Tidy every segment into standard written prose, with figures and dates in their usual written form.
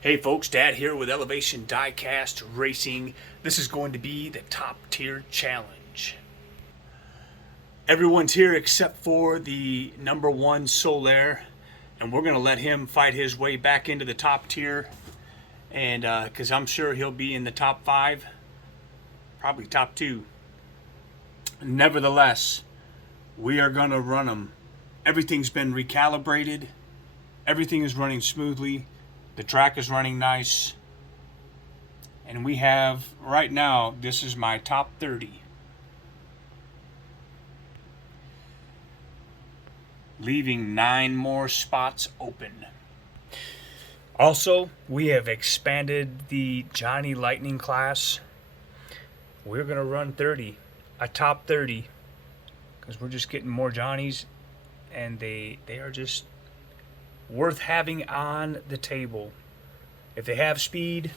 Hey folks, Dad here with Elevation Diecast Racing. This is going to be the Top Tier Challenge. Everyone's here except for the number one Solaire, and we're going to let him fight his way back into the top tier, and because I'm sure he'll be in the top 5, probably top 2. Nevertheless, we are going to run him. Everything's been recalibrated. Everything is running smoothly. The track is running nice. And we have, right now, this is my top 30. Leaving 9 more spots open. Also, we have expanded the Johnny Lightning class. We're going to run 30, a top 30, because we're just getting more Johnnies, and they are just worth having on the table. If they have speed,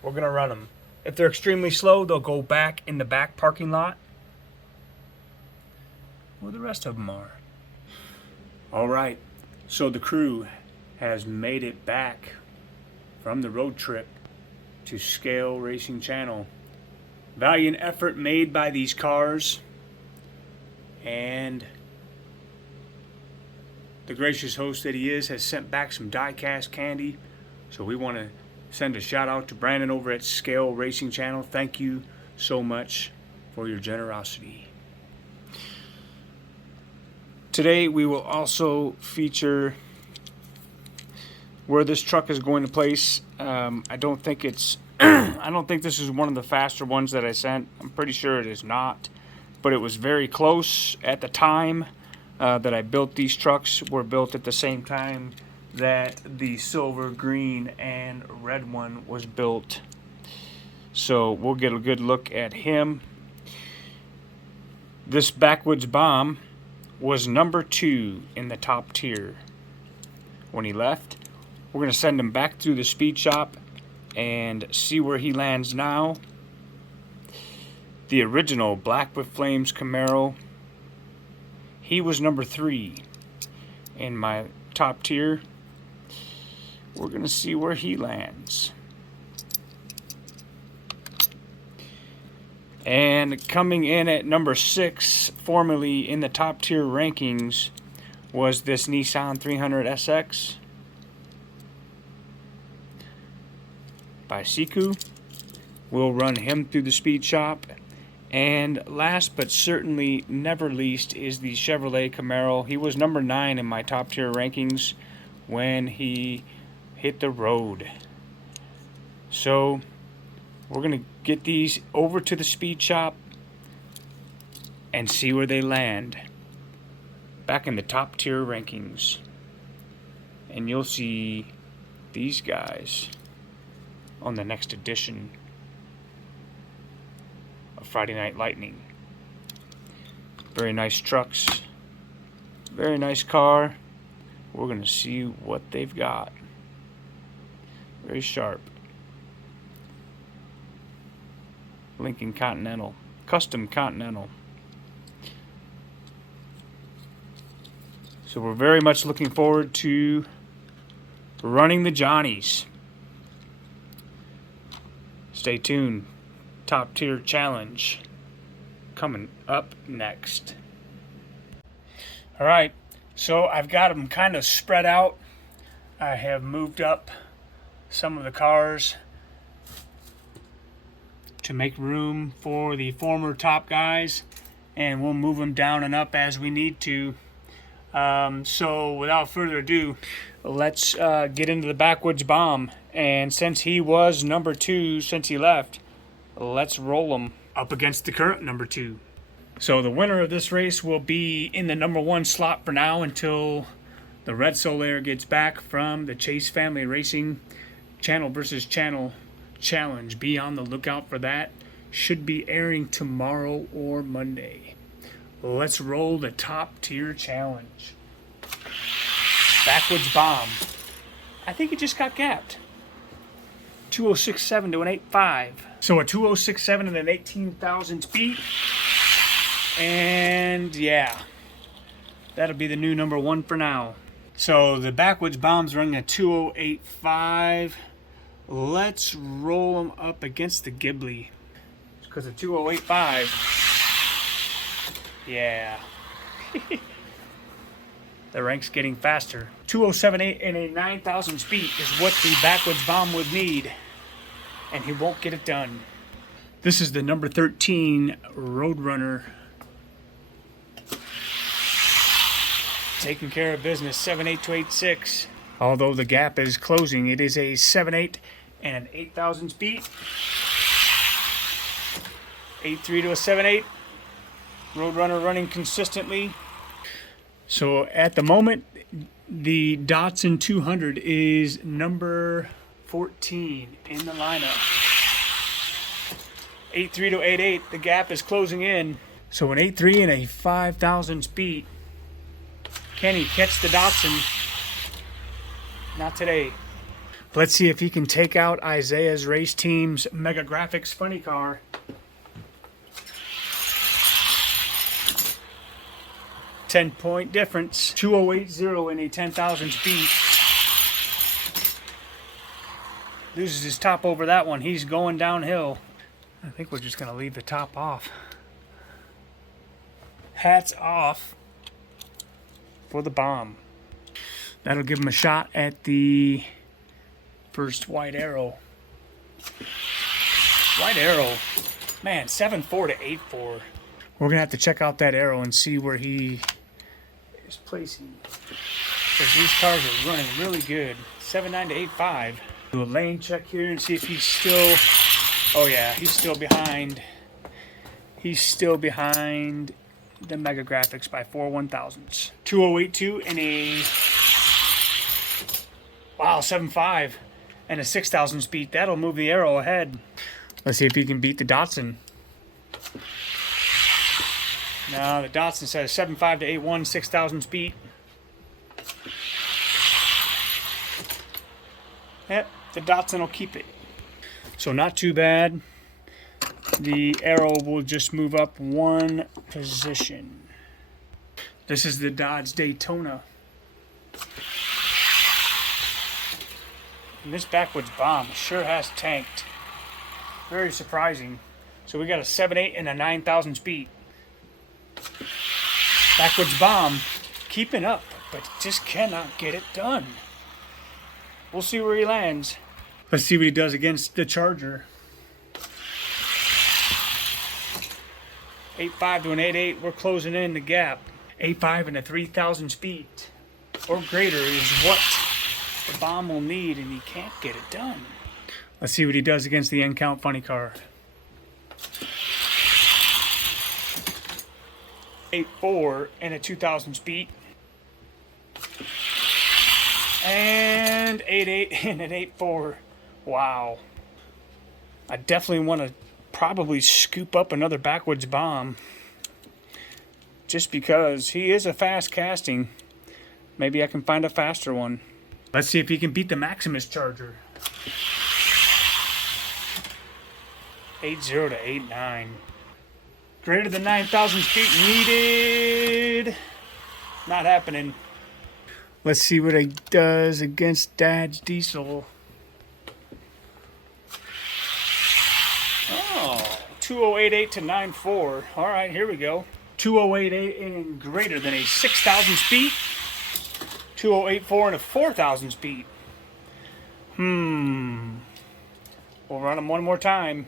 we're going to run them. If they're extremely slow, they'll go back in the back parking lot where the rest of them are. All right, so the crew has made it back from the road trip to Scale Racing Channel. Valiant effort made by these cars, and the gracious host that he is has sent back some die-cast candy. So we want to send a shout out to Brandon over at Scale Racing Channel. Thank you so much for your generosity. Today we will also feature where this truck is going to place. I don't think it's I don't think this is one of the faster ones that I sent. I'm pretty sure it is not, but it was very close at the time that I built these trucks. Were built at the same time that the silver, green, and red one was built. So we'll get a good look at him. This Backwoods bomb was number 2 in the top tier when he left. We're going to send him back through the speed shop and see where he lands now. The original Black with Flames Camaro, he was number 3 in my top tier. We're going to see where he lands. And coming in at number 6, formerly in the top tier rankings, was this Nissan 300SX by Siku. We'll run him through the speed shop. And last but certainly never least is the Chevrolet Camaro. He was number 9 in my top tier rankings when he hit the road. So we're going to get these over to the speed shop and see where they land back in the top tier rankings. And you'll see these guys on the next edition of Friday Night Lightning. Very nice trucks, very nice car. We're going to see what they've got. Very sharp. Lincoln Continental, custom Continental. So we're very much looking forward to running the Johnnies. Stay tuned. Top Tier Challenge coming up next. Alright, so I've got them kind of spread out. I have moved up some of the cars to make room for the former top guys, and we'll move them down and up as we need to. So without further ado, let's get into the Backwoods bomb. And since he was number 2 since he left, let's roll him up against the current number 2. So the winner of this race will be in the number 1 slot for now until the Red Solaire gets back from the Chase Family Racing Channel versus Channel Challenge. Be on the lookout for that. Should be airing tomorrow or Monday. Let's roll the Top Tier Challenge. Backwoods bomb. I think it just got gapped. 2067 to an 85. So a 2067 and an 18,000 feet. And yeah, that'll be the new number 1 for now. So the Backwoods bomb's running a 2085. Let's roll them up against the Ghibli. Because of 2085. Yeah. The rank's getting faster. 2078 and a 9,000 speed is what the Backwoods bomb would need. And he won't get it done. This is the number 13 Roadrunner. Taking care of business, 78286. Although the gap is closing, it is a 7.8 and an 8,000 speed. 8.3 to a 7.8. Roadrunner running consistently. So at the moment, the Datsun 200 is number 14 in the lineup. 8.3 to 8.8, the gap is closing in. So an 8.3 and a 5,000 speed. Can he catch the Datsun? Not today. Let's see if he can take out Isaiah's race team's Mega Graphics funny car. $10-point difference. 2080 in a 10,000 speed. Loses his top over that one. He's going downhill. I think we're just going to leave the top off. Hats off for the bomb. That'll give him a shot at the first white arrow. White arrow. Man, 7.4 to 8.4. We're going to have to check out that arrow and see where he is placing. Because these cars are running really good. 7.9 to 8.5. Do a lane check here and see if he's still... Oh yeah, he's still behind. He's still behind the Mega Graphics by 4 1,000ths. 2082 and a... Wow, 7.5 and a 6,000 speed. That'll move the arrow ahead. Let's see if he can beat the Datsun. No, the Datsun says 7.5 to 8.1, 6,000 speed. Yep, the Datsun will keep it. So not too bad. The arrow will just move up one position. This is the Dodge Daytona. And this Backwoods bomb sure has tanked. Very surprising. So we got a 7.8 and a 9,000 speed. Backwoods bomb keeping up, but just cannot get it done. We'll see where he lands. Let's see what he does against the Charger. 8.5 to an 8.8. We're closing in the gap. 8.5 and a 3,000 speed or greater is what the bomb will need, and he can't get it done. Let's see what he does against the N Count funny car. 8.4 and a 2,000 speed. And 8.8 and an 8.4. Wow. I definitely want to probably scoop up another Backwoods bomb. Just because he is a fast casting. Maybe I can find a faster one. Let's see if he can beat the Maximus Charger. 8.0 to 8.9. Greater than 9,000 feet needed. Not happening. Let's see what he does against Dad's Diesel. Oh, 2.088 to 9.4. All right, here we go. 2.088 and greater than a 6,000 speed. 2.084 and a 4,000 speed. We'll run them one more time.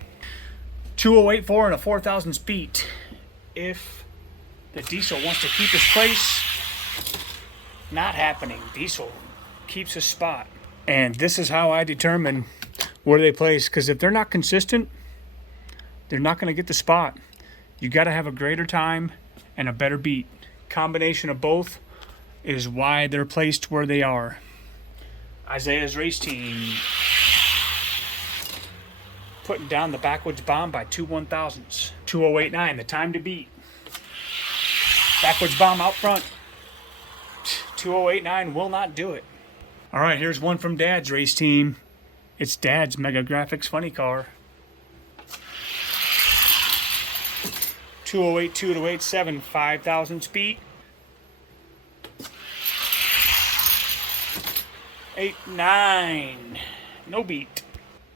2.084 and a 4,000 speed. If the Diesel wants to keep his place, not happening. Diesel keeps his spot. And this is how I determine where they place. Because if they're not consistent, they're not going to get the spot. You got to have a greater time and a better beat. Combination of both is why they're placed where they are. Isaiah's race team putting down the Backwoods bomb by 2 1,000ths. 2.089, the time to beat. Backwoods bomb out front. 2.089 will not do it. All right, here's one from Dad's race team. It's Dad's Mega Graphics funny car. 2.082 to 8.7, 5,000 speed. 8.9, no beat.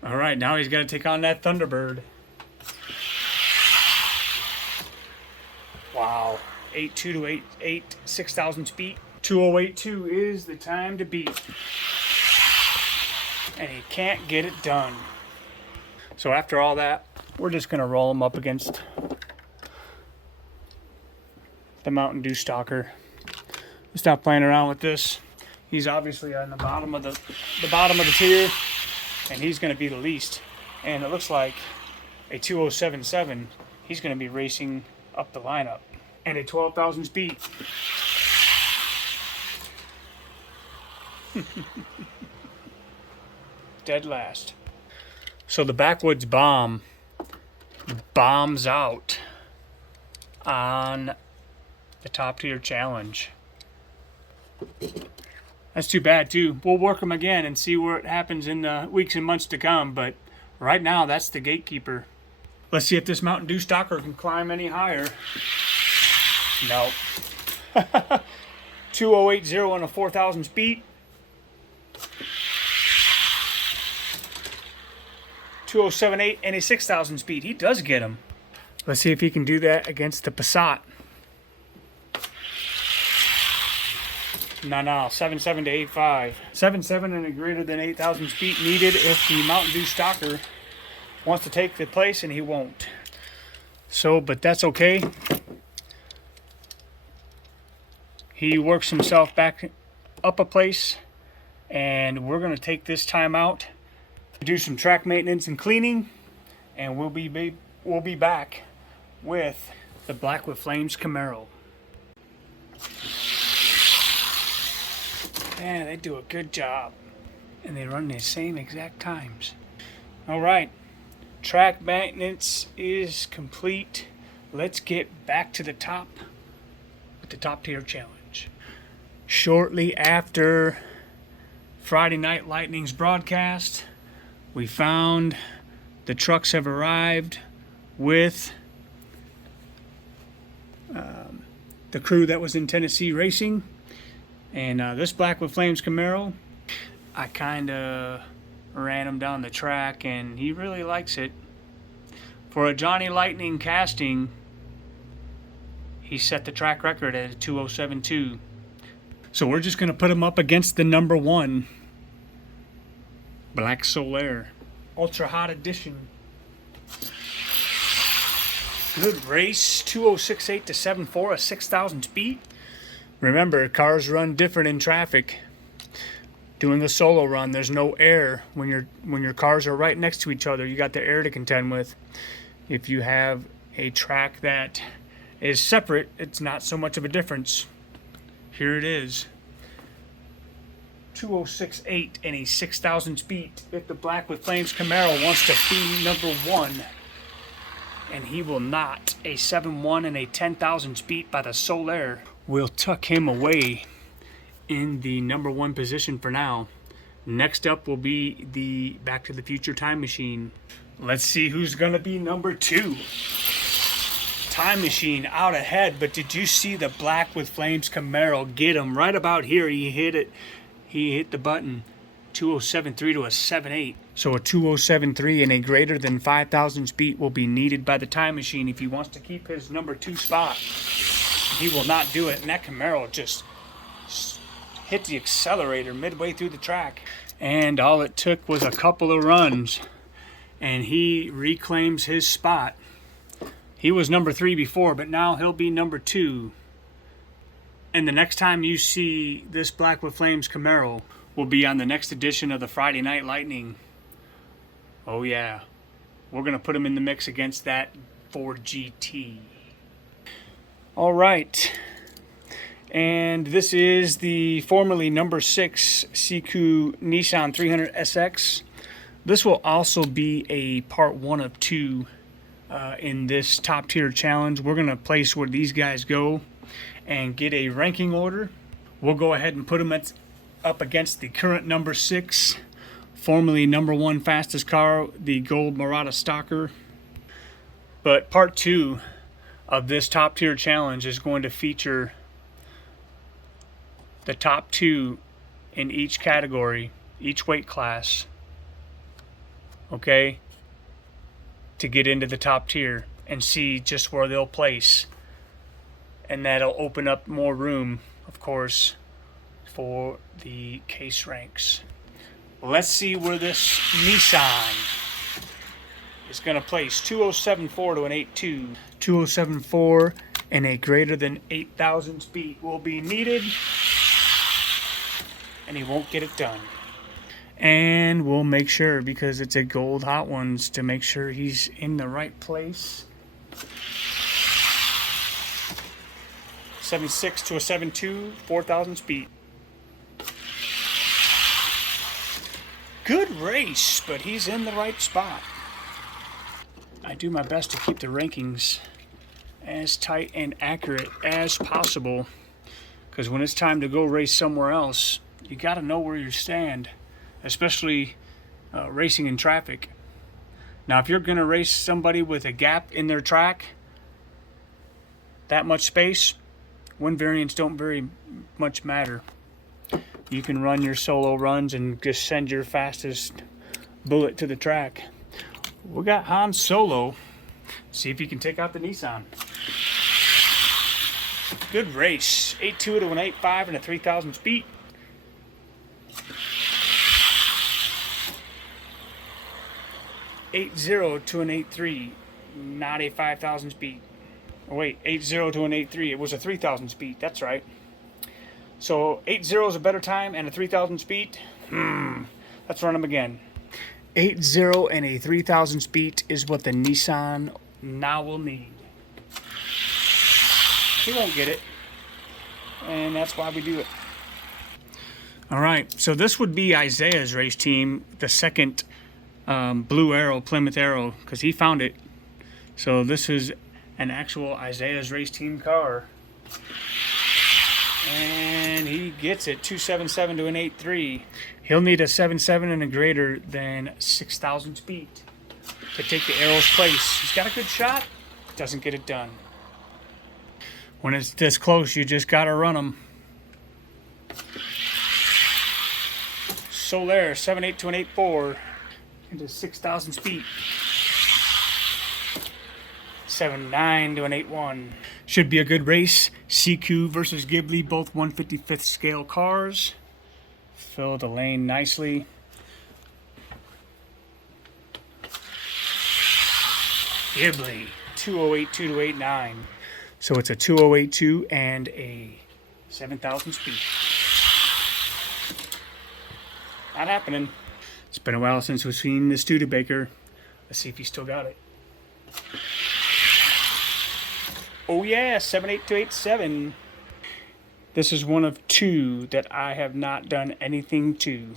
All right, now he's got to take on that Thunderbird. Wow, 8.2 to 8.8, 6,000 feet. 2082 is the time to beat. And he can't get it done. So after all that, we're just gonna roll him up against the Mountain Dew Stalker. Stop playing around with this. He's obviously on the bottom of the tier, and he's gonna be the least. And it looks like a 2077, he's gonna be racing up the lineup. And a 12,000 speed. Dead last. So the Backwoods bomb bombs out on the TopTeir challenge. That's too bad too. We'll work them again and see where it happens in the weeks and months to come, but right now that's the gatekeeper. Let's see if this Mountain Dew Stalker can climb any higher. No. 2080 on a 4,000 speed. 2078 and a 6,000 speed. He does get him. Let's see if he can do that against the Passat. No, 7.7 to 8.5. 7.7 and a greater than 8,000 speed needed if the Mountain Dew Stalker wants to take the place, and he won't. So, but that's okay. He works himself back up a place, and we're going to take this time out to do some track maintenance and cleaning, and we'll be back with the Black with Flames Camaro. Yeah, they do a good job, and they run the same exact times. All right, track maintenance is complete. Let's get back to the top with the TopTeir challenge. Shortly after Friday Night Lightning's broadcast, we found the trucks have arrived with the crew that was in Tennessee racing. And this Black with Flames Camaro, I kind of ran him down the track, and he really likes it. For a Johnny Lightning casting, he set the track record at a 2072. So we're just going to put him up against the number 1 Black Solaire Ultra Hot Edition. Good race. 2068 to 74, a 6,000 speed. Remember, cars run different in traffic. Doing a solo run, there's no air when your cars are right next to each other. You got the air to contend with. If you have a track that is separate, it's not so much of a difference. Here it is. 2068 and a 6,000 speed. If the Black with Flames Camaro wants to be number 1, and he will not. A 7.1 and a 10,000 speed by the Solaire. We'll tuck him away in the number 1 position for now. Next up will be the Back to the Future Time Machine. Let's see who's going to be number 2. Time Machine out ahead, but did you see the Black with Flames Camaro get him right about here? He hit it. He hit the button. 2073 to a 78. So a 2073 and a greater than 5,000 speed will be needed by the Time Machine if he wants to keep his number 2 spot. He will not do it, and that Camaro just hit the accelerator midway through the track. And all it took was a couple of runs, and he reclaims his spot. He was number 3 before, but now he'll be number 2. And the next time you see this Black with Flames Camaro will be on the next edition of the Friday Night Lightning. Oh yeah, we're going to put him in the mix against that Ford GT. All right, and this is the formerly number 6 Siku Nissan 300 SX. This will also be a part 1 of 2 in this TopTeir challenge. We're going to place where these guys go and get a ranking order. We'll go ahead and put them up against the current number 6, formerly number 1 fastest car, the gold Murata Stalker. But part 2 of this TopTeir challenge is going to feature the top 2 in each category, each weight class. okay, to get into the top tier and see just where they'll place. And that'll open up more room, of course, for the case ranks. Let's see where this Nissan is going to place. 2074 to an 82. 2074 and a greater than 8,000 speed will be needed. And he won't get it done. And we'll make sure, because it's a gold Hot Ones, to make sure he's in the right place. 76 to a 72, 4,000 speed. Good race, but he's in the right spot. I do my best to keep the rankings as tight and accurate as possible, because when it's time to go race somewhere else, you got to know where you stand, especially racing in traffic. Now, if you're going to race somebody with a gap in their track, that much space, wind variants don't very much matter. You can run your solo runs and just send your fastest bullet to the track. We got Han Solo. See if he can take out the Nissan. Good race. 8.2 to an 8.5 and a 3,000 speed. .80 to an 8.3, not a 5,000 speed. Oh wait, 8.0 to an 8.3. It was a 3,000 speed. That's right. So 8.0 is a better time and a 3,000 speed. Let's run them again. 8.0 and a 3,000 speed is what the Nissan now will need. He won't get it, and that's why we do it. All right, so this would be Isaiah's race team, the second Blue Arrow, Plymouth Arrow, because he found it. So this is an actual Isaiah's race team car. And he gets it, 277 to an 8.3. He'll need a 7.7 and a greater than 6,000 speed to take the Arrow's place. He's got a good shot, doesn't get it done. When it's this close, you just got to run them. Solaire, 7.8 to an 8.4 into 6,000 speed. 7.9 to an 8.1. Should be a good race. CQ versus Ghibli, both 155th scale cars. Fill the lane nicely. Ghibli, 2.082 to 8.9. So it's a 2.082 and a 7,000 speed. Not happening. It's been a while since we've seen the Studebaker. Let's see if he still got it. Oh yeah, 7.8 to 8.7. This is one of two that I have not done anything to.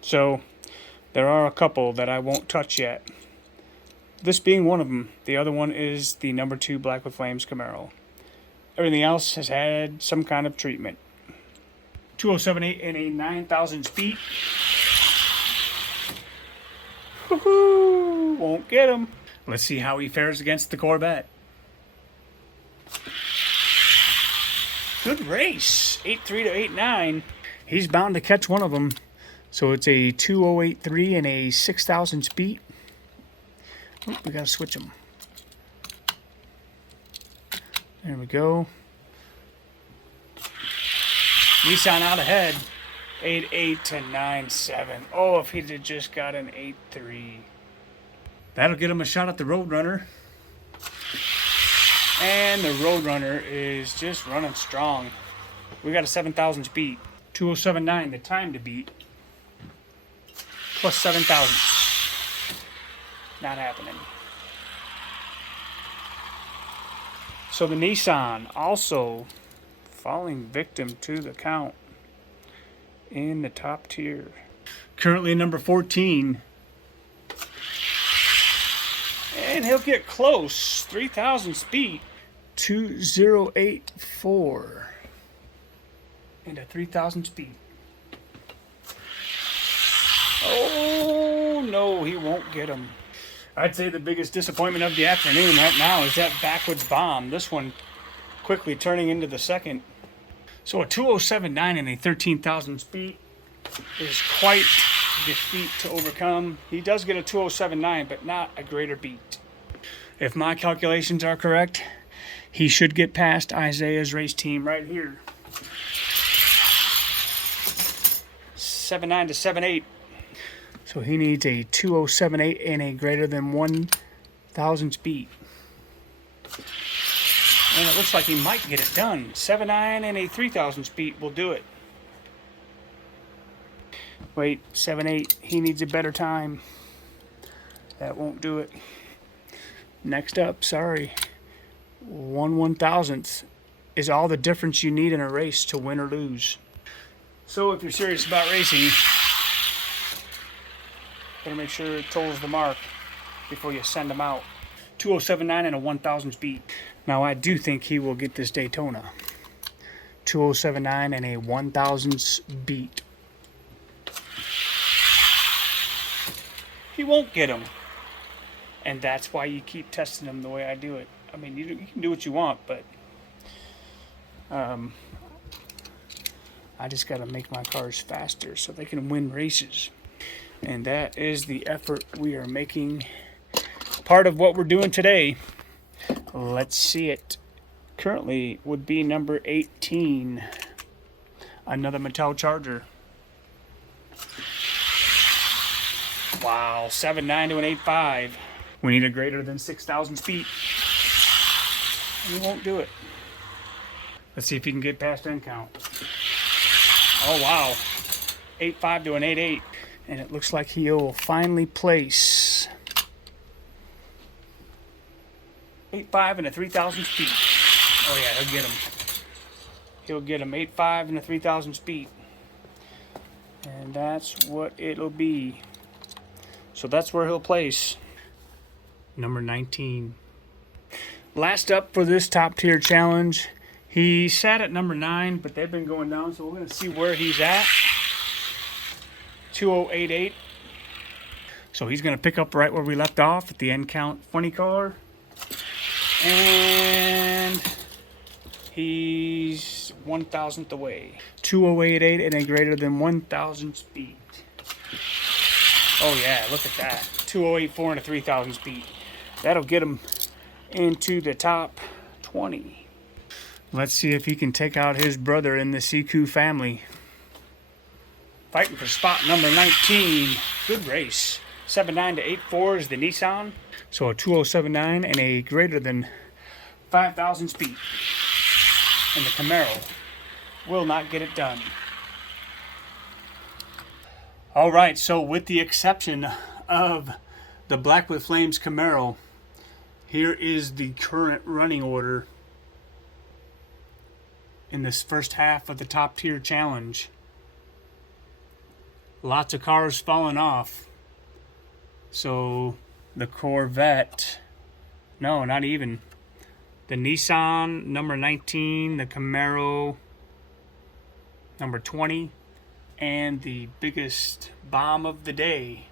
So there are a couple that I won't touch yet. This being one of them. The other one is the number 2 Black with Flames Camaro. Everything else has had some kind of treatment. 2.078 and a 9,000 speed. Woohoo! Won't get him. Let's see how he fares against the Corvette. Good race. 8.3 to 8.9. He's bound to catch one of them. So it's a 2.083 and a 6,000 speed. Oh, we got to switch them. There we go. Nissan out ahead. 8.8 to 9.7. Oh, if he'd have just got an 8.3. That'll get him a shot at the Roadrunner. And the Roadrunner is just running strong. We got a 7,000 speed. 2.079, the time to beat. Plus 7,000. Not happening. So the Nissan also falling victim to the count in the top tier. Currently number 14. And he'll get close. 3,000 speed. 2.084. And a 3,000 speed. Oh, no, he won't get him. I'd say the biggest disappointment of the afternoon right now is that Backwoods bomb. This one quickly turning into the second. So a 2.079 and a 13,000 speed is quite defeat to overcome. He does get a 207.9, but not a greater beat. If my calculations are correct, he should get past Isaiah's race team right here. 7.9 to 7.8. So he needs a 207.8 and a greater than 1,000 speed. And it looks like he might get it done. 7.9 and a 3,000 speed will do it. Wait, 7.8. He needs a better time. That won't do it. Next up, sorry. 1/1000th is all the difference you need in a race to win or lose. So if you're serious about racing, better make sure it tolls the mark before you send him out. 207.9 and a 1,000 speed. Now I do think he will get this Daytona. 207.9 and a 1,000 speed. He won't get him. And that's why you keep testing him the way I do it. I mean, you can do what you want, but I just got to make my cars faster so they can win races. And that is the effort we are making. Part of what we're doing today. Let's see it. Currently would be number 18. Another Mattel Charger. Wow, 7.9 to an 8.5. We need a greater than 6,000 speed. We won't do it. Let's see if he can get past end count. Oh wow, 8.5 to an 8.8. And it looks like he'll finally place 8.5 and a 3,000 speed. Oh yeah, he'll get him. He'll get him 8.5 and a 3,000 speed. And that's what it'll be. So that's where he'll place. Number 19. Last up for this top tier challenge. He sat at number 9, but they've been going down, so we're going to see where he's at. 208.8. So he's going to pick up right where we left off at the end count funny car. And he's 1,000th away. 208.8 and a greater than 1,000 speed. Oh yeah, look at that. 208.4 and a 3,000 speed. That'll get him into the top 20. Let's see if he can take out his brother in the CQ family. Fighting for spot number 19. Good race. 7.9 to 8.4 is the Nissan. So a 207.9 and a greater than 5,000 speed. And the Camaro will not get it done. All right, so with the exception of the Black with Flames Camaro, here is the current running order in this first half of the top tier challenge. Lots of cars falling off. So the Corvette, no, not even. The Nissan, number 19, the Camaro, number 20, and the biggest bomb of the day,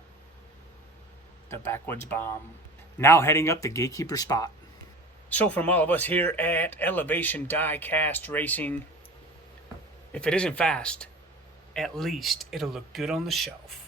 the Backwoods bomb. Now heading up the gatekeeper spot. So from all of us here at Elevation Die-Cast Racing, if it isn't fast, at least it'll look good on the shelf.